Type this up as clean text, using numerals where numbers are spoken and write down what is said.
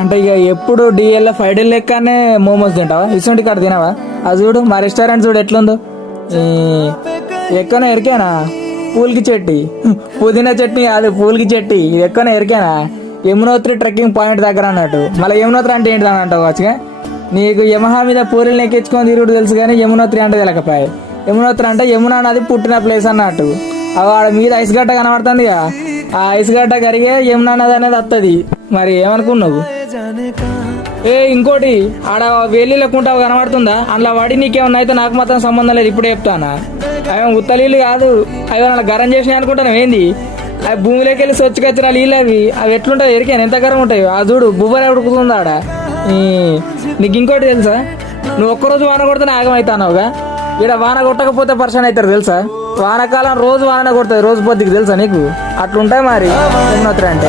అంటే ఇక ఎప్పుడు డిఎల్ 5 లెక్కనే మోమోస్ తింటావా? ఇసుంటి కాడ తినవా? అది చూడు మా రెస్టారెంట్ చూడు ఎట్లుందో. ఎక్కనో ఎరికేనా పూల్కి చెట్టి, పుదీనా చట్నీ కాదు పూల్కి చెట్టి. ఎక్కనో ఎరికేనా యమునోత్రి ట్రెక్కింగ్ పాయింట్ దగ్గర అన్నట్టు. మళ్ళీ యమునోత్రి అంటే ఏంటి అని అంటావు వచ్చగా. నీకు యమహా మీద పూరీలు ఎక్కించుకొని తిరుగుడు తెలుసు కానీ యమునోత్రి అంటే తెలకపోయి. యమునోత్రి అంటే యమునా నది పుట్టిన ప్లేస్ అన్నట్టు. ఆడ మీద ఐస్ గడ్డ కనబడుతుందిగా, ఆ ఐస్ గడ్డ కరిగే యమునా నది అనేది వస్తుంది. మరి ఏమనుకున్నావు? ఇంకోటి ఆడ వేలి లేకుంటావు కనబడుతుందా? అందులో వాడి నీకేమన్నా అయితే నాకు మాత్రం సంబంధం లేదు, ఇప్పుడే చెప్తానా. అవి ఉత్తలీళ్ళు కాదు, అవి అలా గరం చేసినాయి అనుకుంటాను. ఏంది అవి భూమిలోకి వెళ్ళి స్వచ్ఛకొచ్చిన నీళ్ళు అవి ఎట్లుంటాయి ఎరికాను, ఎంత గరం ఉంటాయి. ఆ చూడు బుబ్బర ఉడుకుతుంది ఆడ. నీకు ఇంకోటి తెలుసా, నువ్వు ఒక్కరోజు వాన కొడితే ఆగమవుతానవుగా. ఇక్కడ వాన కొట్టకపోతే పర్సన్ అవుతారు తెలుసా. వానకాలం రోజు వాన కొడుతుంది, రోజు పొద్దుకి తెలుసా నీకు. అట్లుంటాయి మరి యమునోత్రి అంటే.